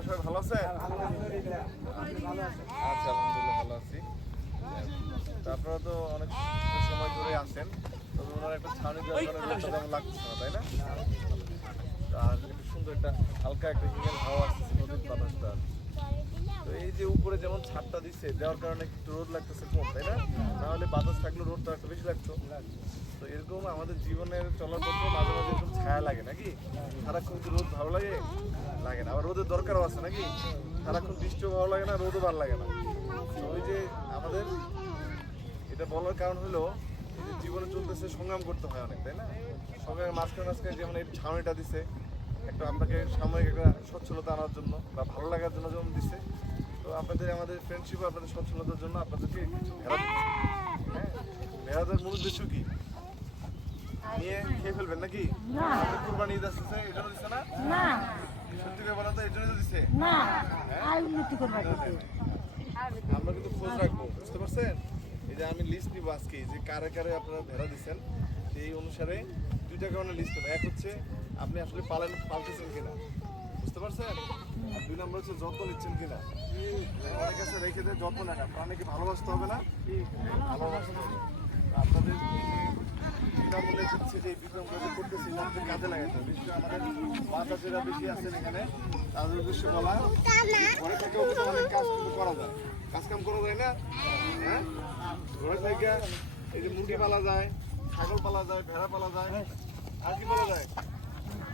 আপনারা সবাই ভালো আছেন আচ্ছা আলহামদুলিল্লাহ ভালো আছি। তা আপনারা তো অনেক সময় ধরে আছেন। তবে ওনার একটা ছাউনি রোদটা লাগছে না তাই না? আর একটু সুন্দর একটা হালকা একটা হিমেল হাওয়া আসছে নদীর বাতাসটা। তো এই যে উপরে যেমন ছাদটা দিচ্ছে দেওয়ার কারণে একটু রোদ লাগতেছে কম, তাই না? না হলে বাতাস থাকলে রোদটা একটু বেশি লাগতো। তো এরকম আমাদের জীবনের চলার পথে মাঝে মাঝে এরকম ছায়া লাগে, নাকি? সারাক্ষণ কি রোদ ভালো লাগে? লাগে না। আবার রোদের দরকারও আছে, নাকি? সারাক্ষণ বৃষ্টিও ভালো লাগে না, রোদও ভালো লাগে না। তো ওই যে আমাদের এটা বলার কারণ হলো জীবনে চলতেছে সংগ্রাম করতে হয় অনেক, তাই না? সংগ্রামের মাঝখানে মাঝখানে যেমন এই ছাউনিটা দিছে একটা আপনাকে সাময়িক একটা সচ্ছলতা আনার জন্য বা ভালো লাগার জন্য যেমন দিছে তো আপনাদের আমাদের ফ্রেন্ডশিপ আপনাদের সচ্ছলতার জন্য আপনাদেরকে কিছু ভেড়া হ্যাঁ ভেড়াদের মূল উদ্দেশ্য কি? নিয়ে খেয়ে ফেলবেন নাকি? কুরবানি ঈদ আসতেছে এই জন্য দিচ্ছে না? সত্যি করে বলেন তো এই জন্য দিচ্ছে উন্নতি করবা কিন্তু আমরা কিন্তু খোঁজ রাখব বুঝতে পারছেন? এই যে আমি লিস্ট নিব আজকে যে কারে কারে আপনারা ভেড়া দিচ্ছেন সেই অনুসারে দুইটা কারণে লিস্ট হবে। এক হচ্ছে আপনি আসলে পালন, পালতেছেন কিনা? বুঝতে পারছেন? দুই নম্বর হচ্ছে যত্ন নিচ্ছেন কিনা? অনেক কাছে রেখে দিয়ে যত্ন নেন। প্রাণীকে ভালোবাসতে হবে না? ভালোবাসতে হবে। আপনাদের বেশি এখানে। কাজ করা যায়। কাজ কাম করা যায় না? হ্যাঁ? পালা যায়, ছাগল পালা যায়, ভেড়া পালা যায়, আর কি পালা যায়?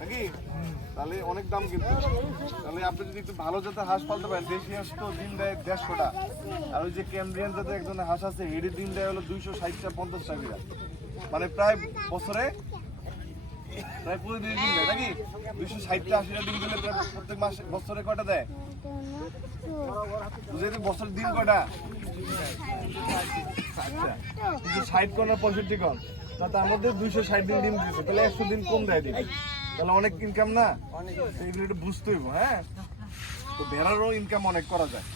নাকি? তাহলে অনেক দাম কিন্তু। তাহলে আপনি যদি একটু ভালো জাতের হাঁস পালতে পারেন, দেশি হাঁস তো ডিম দেয় দেড়শোটা। আর ওই যে ক্যামব্রিয়ান জাতের এক হাঁস আছে, হেডি ডিম দেয় হলো দুইশো ষাটটা, পঞ্চাশ টাকা মানে প্রায় বছরে, প্রায় প্রতিদিন ডিম দেয়, নাকি? দুইশো ষাটটা, আশিটা ডিম দিলে প্রায় প্রত্যেক মাসে, বছরে কয়টা দেয়? বুঝাইতে বছরের দিন কয়টা? ষাট কোন পঁয়ষট্টি কোন। তার মধ্যে দুইশো ষাট দিন ডিম দিয়েছে তাহলে একশো দিন কম দেয় দিন। তাহলে অনেক ইনকাম না? এগুলো একটু বুঝতে হইব হ্যাঁ? তো ভেড়ারও ইনকাম অনেক করা যায়।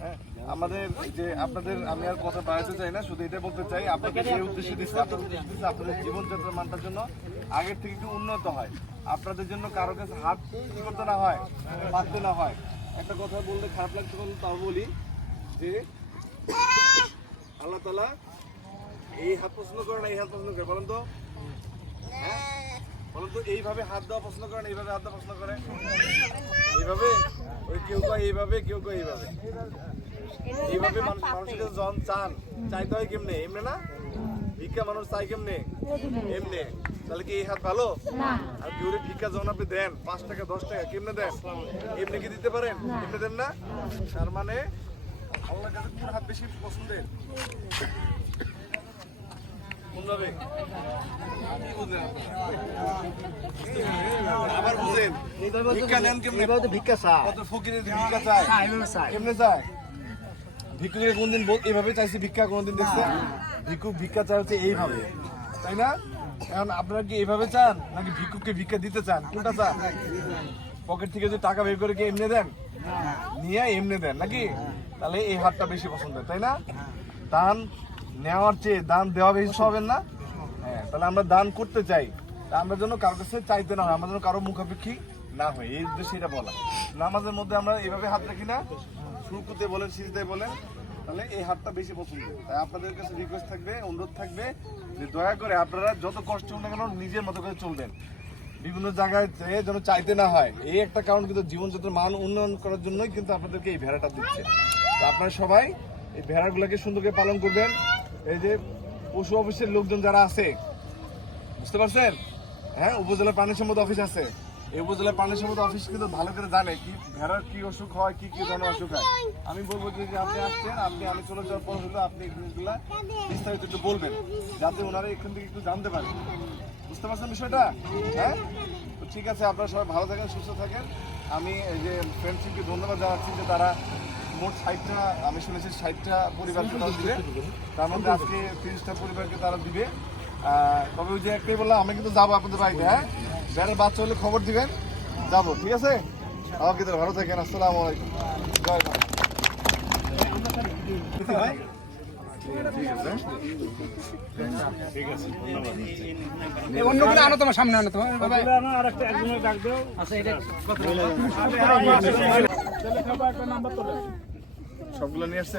হ্যাঁ? আমাদের যে আপনাদের, আমি আর কথা বাড়াতে চাই না, শুধু এটা বলতে চাই, আপনাদের যে উদ্দেশ্য দিচ্ছে, আপনাদের দিচ্ছে, আপনাদের জীবনযাত্রার মানটার জন্য আগের থেকে একটু উন্নত হয়। আপনাদের জন্য কারও কাছে হাত করতে না হয় পাততে না হয়। একটা কথা বলতে খারাপ লাগতে পারলে তাও বলি যে আল্লাহ তালা এই হাত পছন্দ করে না এই হাত পছন্দ করে বলেন তো। হ্যাঁ? বলেন তো এইভাবে হাত দেওয়া পছন্দ করে না এইভাবে হাত দেওয়া পছন্দ করে এইভাবে? ওই কেউ কয় এইভাবে কেউ কয় এইভাবে। এইভাবে মানুষ মানুষের কাছে যখন চান চাইতে হয় কেমনে? এমনি না? ভিক্ষা মানুষ চাই কেমনে? এমনি। তাহলে কি এই হাত ভালো? আর কেউরে ভিক্ষা যখন আপনি দেন পাঁচ টাকা দশ টাকা কেমনে দেন? এমনি কি দিতে পারেন? এমনি দেন না? তার মানে আল্লাহর কাছে কোন হাত বেশি পছন্দের কোনভাবে কি বুঝলেন আপনারা? আবার বুঝেন। ভিক্ষা নেন কেমনে? ভিক্ষা চা কত ফকিরের ভিক্ষা চায়? কেমনে চায়? ভিক্ষুকে কোনদিন এইভাবে চাইছে ভিক্ষা কোনদিন দেখছে? ভিক্ষুক ভিক্ষা চায় হচ্ছে এইভাবে। তাই না? এখন আপনারা কি এইভাবে চান নাকি ভিক্ষুককে ভিক্ষা দিতে চান? কোনটা চান? পকেট থেকে যে টাকা বের করে কি এমনি দেন? নিয়ে এমনি দেন নাকি? তাহলে এই হাতটা বেশি পছন্দের তাই না? দান নেওয়ার চেয়ে দান দেওয়া বেশি হবেন না? হ্যাঁ তাহলে আমরা দান করতে চাই। আমরা যেন কারোর কাছে চাইতে না হয়, আমরা যেন কারও মুখাপেক্ষী না হয় এই উদ্দেশ্যে এটা বলা। নামাজের মধ্যে আমরা এইভাবে হাত রাখি না। শুরুকুতে বলেন, সিজদায় বলেন, তাহলে এই হাতটা বেশি পছন্দ। তাই আপনাদের কাছে রিকোয়েস্ট থাকবে, অনুরোধ থাকবে যে দয়া করে আপনারা যত কষ্ট হোক না কেন নিজের মতো করে চলবেন। বিভিন্ন জায়গায় যেন চাইতে না হয়, এই একটা কারণ কিন্তু জীবনযাত্রার মান উন্নয়ন করার জন্যই কিন্তু আপনাদেরকে এই ভেড়াটা দিচ্ছে। তো আপনারা সবাই এই ভেড়াগুলোকে সুন্দর করে পালন করবেন। এই যে পশু অফিসের লোকজন যারা আছে, বুঝতে পারছেন? হ্যাঁ উপজেলা প্রাণী সম্পদ অফিস আছে। এই উপজেলা প্রাণী সম্পদ অফিস কিন্তু ভালো করে জানে কি ভেড়ার কি অসুখ হয়, কি কি ধরনের অসুখ হয়। আমি বলব যে আপনি আসছেন, আপনি আমি চলে যাওয়ার পর হলো আপনি জিনিসগুলা বিস্তারিত একটু বলবেন, যাতে ওনারা এখান থেকে একটু জানতে পারে। বুঝতে পারছেন বিষয়টা? হ্যাঁ? তো ঠিক আছে, আপনারা সবাই ভালো থাকেন, সুস্থ থাকেন। আমি এই যে ফ্রেন্ডশিপকে ধন্যবাদ জানাচ্ছি যে তারা মোট ষাটটা, আমি শুনেছি ষাটটা পরিবারকে তারা দিবে। তার মধ্যে আজকে তিরিশটা পরিবারকে তারা দিবে। তবে ওই যে একটাই বললাম, আমি কিন্তু যাব আপনাদের বাড়িতে হ্যাঁ? বেড়ার বাচ্চা হলে খবর দিবেন। যাব, ঠিক আছে? আমাকে ভালো থাকেন, আসসালামু আলাইকুম। জয় মা। অন্য করে আনো সামনে সবগুলো নিয়ে আসছে।